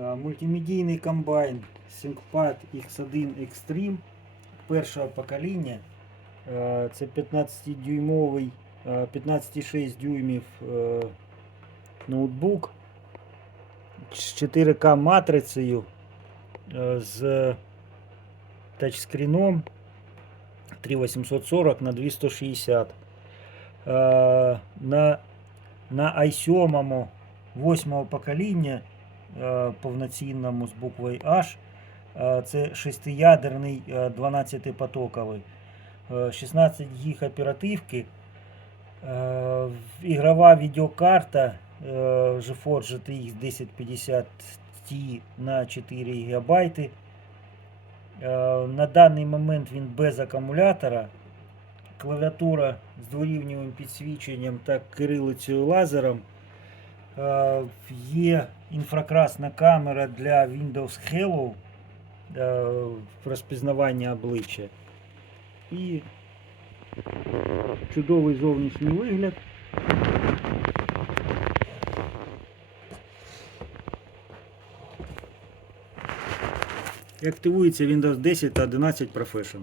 Е, Мультимедійний комбайн ThinkPad X1 Extreme першого покоління. Е, Це 15-дюймовий, е, 15,6 дюймів е, ноутбук з 4К матрицею з тачскріном 3840 на 260. Е, На, на i7 8 покоління повноцінному з буквою H. Е, Це шестиядерний 12-потоковий. 16 гіг оперативки. Е, Ігрова відеокарта е, GeForce GTX 1050 Ti на 4 ГБ. Е, На даний момент він без акумулятора. Клавіатура з дворівневим підсвіченням та кирилицею лазером. Е, Є інфракрасна камера для Windows Hello е, розпізнавання обличчя. І чудовий зовнішній вигляд. І активується Windows 10 та 11 Professional.